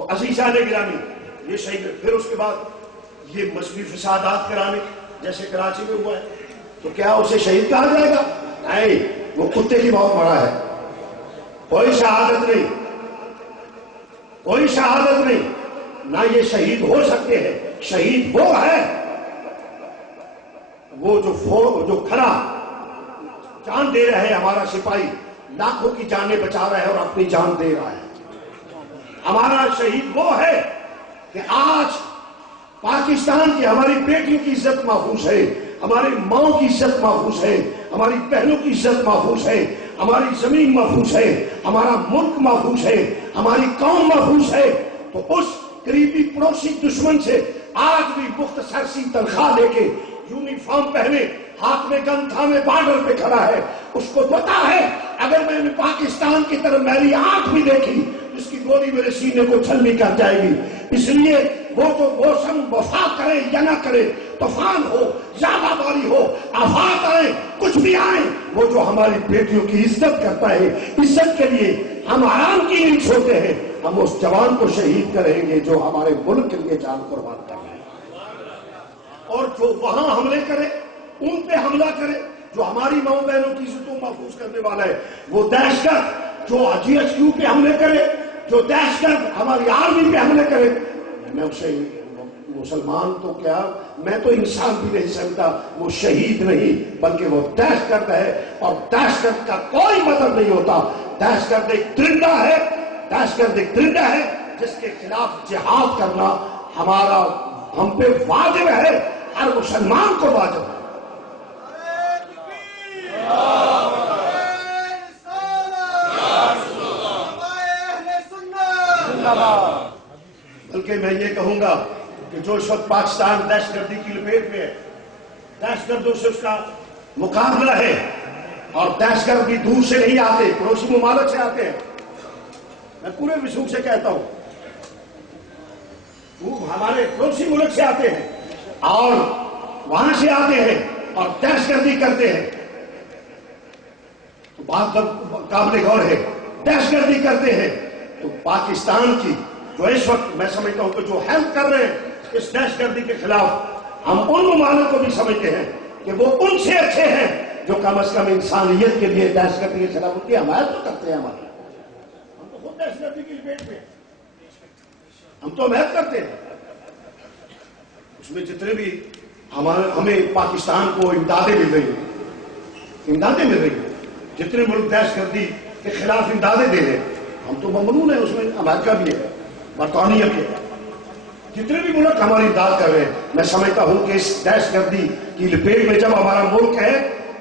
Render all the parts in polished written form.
تو عزیزان گرامی یہ شہید، پھر اس کے بعد یہ مذہبی فسادات کرانے جیسے کراچی میں ہوا ہے، تو کیا اسے شہید کہا جائے گا؟ نہیں، وہ کتے کی بہت بڑا ہے. کوئی شہادت نہیں، کوئی شہادت نہیں، نہ یہ شہید ہو سکتے ہیں. شہید وہ ہے وہ جو کھڑا جان دے رہا ہے، ہمارا سپاہی لاکھوں کی جانیں بچا رہا ہے اور اپنی جان دے رہا ہے. ہمارا شہید وہ ہے کہ آج پاکستان کی ہماری بیٹیوں کی عزت محفوظ ہے، ہماری ماؤں کی عزت محفوظ ہے، ہماری بہنوں کی عزت محفوظ ہے، ہماری زمین محفوظ ہے، ہمارا ملک محفوظ ہے، ہماری قوم محفوظ ہے. تو اس قریبی پڑوسی دشمن سے آج بھی مختصر سی تنخواہ لے کے یونیفارم پہنے ہاتھ میں گن تھامے بارڈر پہ کھڑا ہے، اس کو پتا ہے اگر میں نے پاکستان کی طرف میری آنکھ بھی دیکھی اس کی گولی میرے سینے کو چھلنی کر جائے گی. اس لیے وہ جو موسم وفا کرے یا نہ کرے، طوفان ہو، زیادہ باری ہو، آفات آئے، کچھ بھی آئے، وہ جو ہماری بیٹیوں کی عزت کرتا ہے، عزت کے لیے ہم آرام کی نہیں چھوڑتے ہیں. ہم اس جوان کو شہید کریں گے جو ہمارے ملک کے لیے جان قربان کر رہے ہیں، اور جو وہاں حملے کرے، ان پہ حملہ کرے جو ہماری ماؤں بہنوں کی عزتوں محفوظ کرنے والا ہے، وہ دہشت گرد جو GHQ پہ حملے کرے، جو دہشت گرد ہماری آرمی پہ حملے کرے، میں اسے مسلمان تو کیا، میں تو انسان بھی نہیں سمجھتا. وہ شہید نہیں بلکہ وہ دہشت گرد ہے، اور دہشت گرد کا کوئی مطلب نہیں ہوتا. دہشت گرد ایک درندہ ہے، دہشت گرد ایک درندہ ہے جس کے خلاف جہاد کرنا ہم پہ واجب ہے، ہر مسلمان کو واجب ہے. بلکہ میں یہ کہوں گا کہ جو اس وقت پاکستان دہشت گردی کی لپیٹ میں ہے، دہشت گردوں سے اس کا مقابلہ ہے، اور دہشت گرد بھی دور سے نہیں آتے، پڑوسی ممالک سے آتے ہیں. میں پورے وسوخ سے کہتا ہوں، وہ ہمارے پڑوسی ملک سے آتے ہیں اور وہاں سے آتے ہیں اور دہشت گردی کرتے ہیں. تو بات قابل غور ہے، دہشت گردی کرتے ہیں. تو پاکستان کی جو اس وقت میں سمجھتا ہوں کہ جو ہیلپ کر رہے ہیں اس دہشت گردی کے خلاف، ہم ان ممالک کو بھی سمجھتے ہیں کہ وہ ان سے اچھے ہیں جو کم از کم انسانیت کے لیے دہشت گردی کے خلاف ان کی حمایت تو کرتے ہیں. ہماری ہم تو خود دہشت گردی کی لپیٹ میں ہم تو حمایت کرتے ہیں. اس میں جتنے بھی ہمیں پاکستان کو امدادیں مل رہی ہیں، جتنے ملک دہشت گردی کے خلاف امدادیں دے رہے ہیں، ہم تو ممنون ہیں. اس میں امریکہ بھی ہے، برطانیہ کے، جتنے بھی ملک ہماری امداد کر رہے ہیں. میں سمجھتا ہوں کہ اس دہشت گردی کی لپیٹ میں جب ہمارا ملک ہے،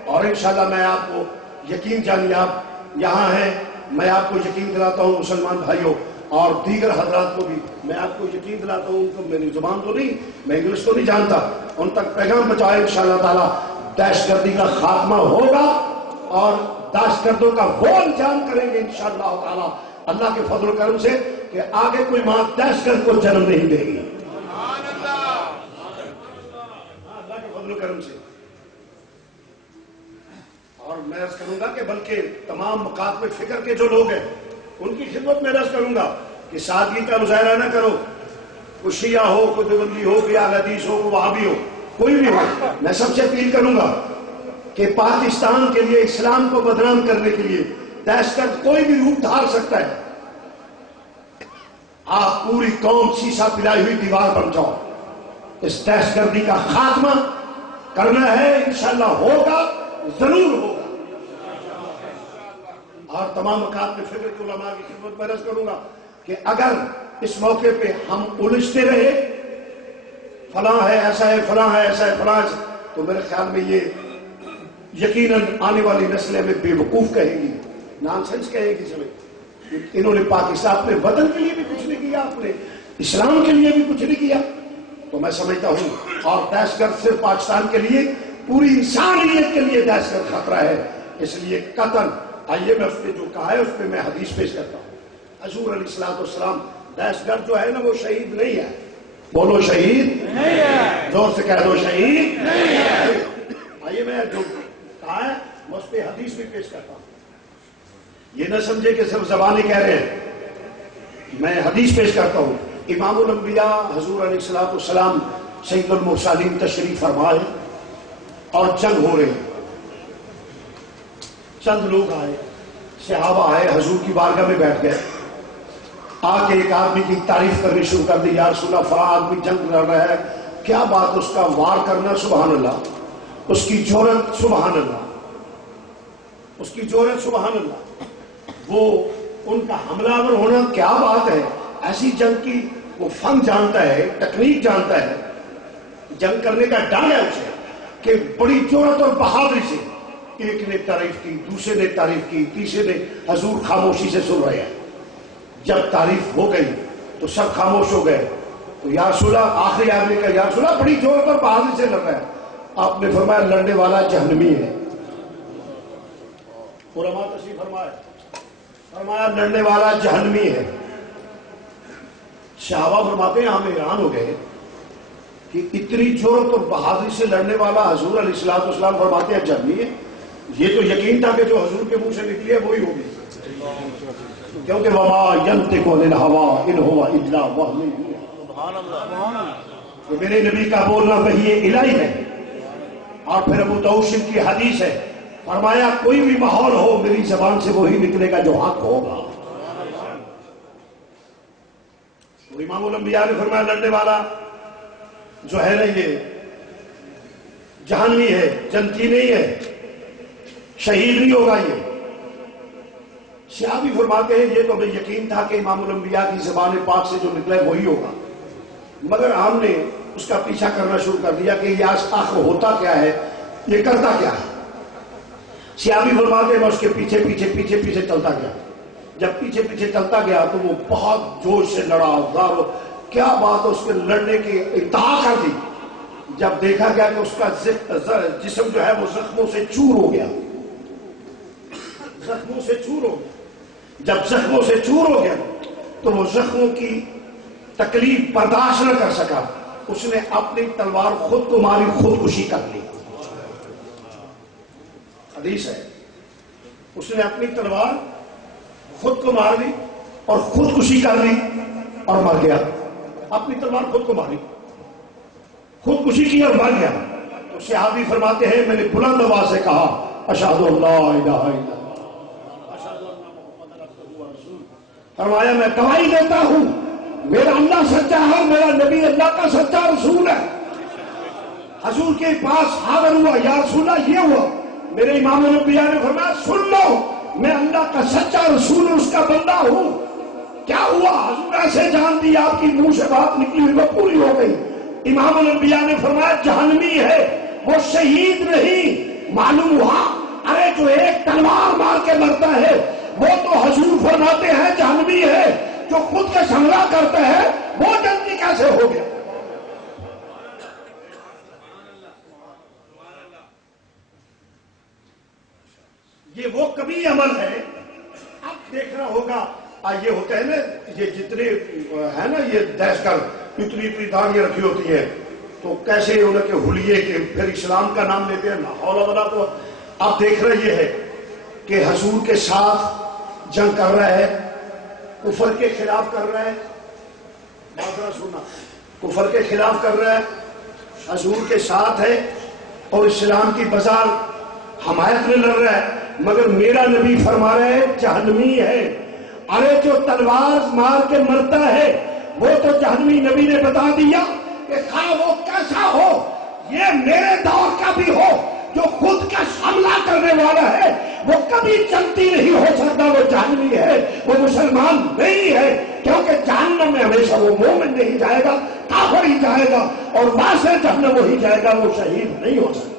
اور انشاءاللہ میں آپ کو یقین جانیے، آپ یہاں ہیں، میں آپ کو یقین دلاتا ہوں مسلمان بھائیوں اور دیگر حضرات کو بھی میں آپ کو یقین دلاتا ہوں، ان کو میری زبان تو نہیں، میں انگلش تو نہیں جانتا، ان تک پیغام پہنچائے انشاءاللہ تعالی دہشت گردی کا خاتمہ ہوگا اور دہشت گردوں کا وہ انجام کریں گے انشاءاللہ تعالی اللہ کے فضل و کرم سے کہ آگے کوئی ماں دہشت گرد کو جنم نہیں دے گی. اللہ کے فضل و کرم سے. اور میں عرض کروں گا کہ بلکہ تمام مکاتب فکر کے جو لوگ ہیں ان کی خدمت میں عرض کروں گا کہ سادگی کا مظاہرہ نہ کرو. کوئی شیعہ ہو، کوئی دیوبندی ہو، کوئی اہل حدیث ہو، کوئی وہابی ہو، کوئی بھی ہو، میں سب سے اپیل کروں گا کہ پاکستان کے لیے، اسلام کو بدنام کرنے کے لیے دہشت گرد کوئی بھی روپ دھار سکتا ہے. آپ پوری قوم سیسا پلائی ہوئی دیوار بن جاؤ. اس دہشت گردی کا خاتمہ کرنا ہے، انشاءاللہ ہوگا، ضرور ہوگا. اور تمام مکاتب فکر کے علماء کی خدمت میں عرض کروں گا کہ اگر اس موقع پہ ہم الجھتے رہے، فلاں ہے ایسا ہے، فلاں ہے ایسا ہے، فلاں ہے، تو میرے خیال میں یہ یقیناً آنے والی نسلیں میں بے وقوف کہیں گی، نان سینس کہیں گی. سمجھ انہوں نے پاکستان اپنے وطن کے لیے بھی کچھ نہیں کیا، اپنے اسلام کے لیے بھی کچھ نہیں کیا. تو میں سمجھتا ہوں، اور دہشت گرد صرف پاکستان کے لیے، پوری انسانیت کے لیے دہشت گرد خطرہ ہے. اس لیے قطعاً IMF نے جو کہا ہے اس پہ میں حدیث پیش کرتا ہوں. حضور علیہ الصلوۃ والسلام، دہشت گرد جو ہے نا وہ شہید نہیں ہے. بولو شہید نہیں ہے، زور سے کہہ دو شہید نہیں ہے. آئیے میں جو کہا ہے میں اس پہ حدیث بھی پیش کرتا ہوں. یہ نہ سمجھے کہ صرف زبانی کہہ رہے ہیں. میں حدیث پیش کرتا ہوں، امام الانبیاء حضور علیہ الصلوۃ والسلام سید المرسلین تشریف فرما ہے اور جنگ ہو رہی ہے. چند لوگ آئے، صحابہ آئے، حضور کی بارگاہ میں بیٹھ گئے. آ کے ایک آدمی کی تعریف کرنی شروع کر دی، یا رسول اللہ فلاں آدمی جنگ لڑ رہا ہے، کیا بات، اس کا وار کرنا سبحان اللہ، اس کی جرأت سبحان اللہ، اس کی جرأت سبحان اللہ، وہ ان کا حملہ آور ہونا کیا بات ہے. ایسی جنگ کی وہ فن جانتا ہے، ٹیکنیک جانتا ہے، جنگ کرنے کا ڈر ہے اسے کہ بڑی جرأت اور بہادری سے ایک نے تعریف کی، دوسرے نے تعریف کی، تیسرے نے. حضور خاموشی سے سن رہے ہیں. جب تعریف ہو گئی تو سب خاموش ہو گئے. تو یا رسول اللہ، آخری آدمی کا، یا رسول اللہ بڑی جرأت اور بہادری سے لڑ رہا ہے. آپ نے فرمایا لڑنے والا جہنمی ہے. علماء تشریف فرمایا لڑنے والا جہنمی ہے. صحابہ فرماتے ہیں ہم حیران ہو گئے کہ اتنی جرأت اور بہادری سے لڑنے والا حضور علیہ الصلوۃ والسلام فرماتے ہیں جہنمی ہے. یہ تو یقین تھا کہ جو حضور کے منہ سے نکلی ہے وہی ہوگی، کیونکہ وما ینطق عن الہوی ان هو الا وحی یوحی، تو میرے نبی کا بولنا وحی الہی ہے. اور پھر ابو داؤد کی حدیث ہے، فرمایا کوئی بھی ماحول ہو میری زبان سے وہی نکلے گا جو حق ہوگا. تو امام الانبیاء نے فرمایا لڑنے والا جو ہے نا یہ جہنمی ہے، جنتی نہیں ہے، شہید نہیں ہوگا. یہ صحابی فرماتے ہیں یہ تو ہمیں یقین تھا کہ امام الانبیاء کی زبان پاک سے جو نکلا ہے وہی ہوگا، مگر ہم نے اس کا پیچھا کرنا شروع کر دیا کہ یہ آخر ہوتا کیا ہے، یہ کرتا کیا ہے. صحابی فرماتے ہیں میں اس کے پیچھے پیچھے پیچھے پیچھے چلتا گیا. جب پیچھے پیچھے چلتا گیا تو وہ بہت جوش سے لڑا، کیا بات ہے، اس کے لڑنے کی انتہا کر دی. جب دیکھا گیا کہ اس کا جسم جو ہے وہ زخموں سے چور ہو گیا، زخموں سے چور ہو گیا. جب زخموں سے چور ہو گیا تو وہ زخموں کی تکلیف برداشت نہ کر سکا، اس نے اپنی تلوار خود کو ماری، خودکشی کر لی. حدیث ہے، اس نے اپنی تلوار خود کو مار لی اور خودکشی کر لی اور مر گیا. اپنی تلوار خود کو ماری، خودکشی کی اور مر گیا. تو صحابی فرماتے ہیں میں نے بلند آواز سے کہا اشہد ان لا الہ الا اللہ، فرمایا میں گواہی دیتا ہوں میرا اللہ سچا ہے، میرا نبی اللہ کا سچا رسول ہے. حضور کے پاس حاضر ہوا، یا رسول اللہ یہ ہوا. میرے امام الانبیاء نے فرمایا سن لو، میں اللہ کا سچا رسول اس کا بندہ ہوں. کیا ہوا؟ حضور ایسے جان دی، آپ کی منہ سے بات نکلی ہوئی وہ پوری ہو گئی. امام الانبیاء نے فرمایا جہنمی ہے، وہ شہید نہیں. معلوم ہوا ارے جو ایک تلوار مار کے مرتا ہے وہ تو حضور فرماتے ہیں جہنمی ہے، جو خود کا حملہ کرتا ہے وہ جنتی کیسے ہو گیا؟ یہ وہ کبھی عمل ہے. اب دیکھنا ہوگا یہ ہوتا ہے نا، یہ جتنے ہے نا یہ دہشت گرد اتنی اتنی داڑیاں رکھی ہوتی ہیں تو کیسے انہیں کہ حلیے کے پھر اسلام کا نام لیتے ہیں، لا حول ولا قوت. اب دیکھ رہے یہ ہے کہ حضور کے ساتھ جنگ کر رہا ہے، کفر کے خلاف کر رہا ہے. بات ذرا سننا، کفر کے خلاف کر رہا ہے، حضور کے ساتھ ہے اور اسلام کی بازار حمایت میں لڑ رہا ہے. مگر میرا نبی فرما رہے ہیں جہنمی ہے. ارے جو تلوار مار کے مرتا ہے وہ تو جہنمی. نبی نے بتا دیا کہ خواہ وہ کیسا ہو، یہ میرے دور کا بھی ہو، جو خود کا حملہ کرنے والا ہے وہ کبھی جنتی نہیں ہو سکتا، وہ جہنمی ہے، وہ مسلمان نہیں ہے. کیونکہ جہنم میں ہمیشہ وہ مومن نہیں جائے گا، کافر ہی جائے گا، اور وہاں سے جہنم وہی جائے گا، وہ شہید نہیں ہو سکتا.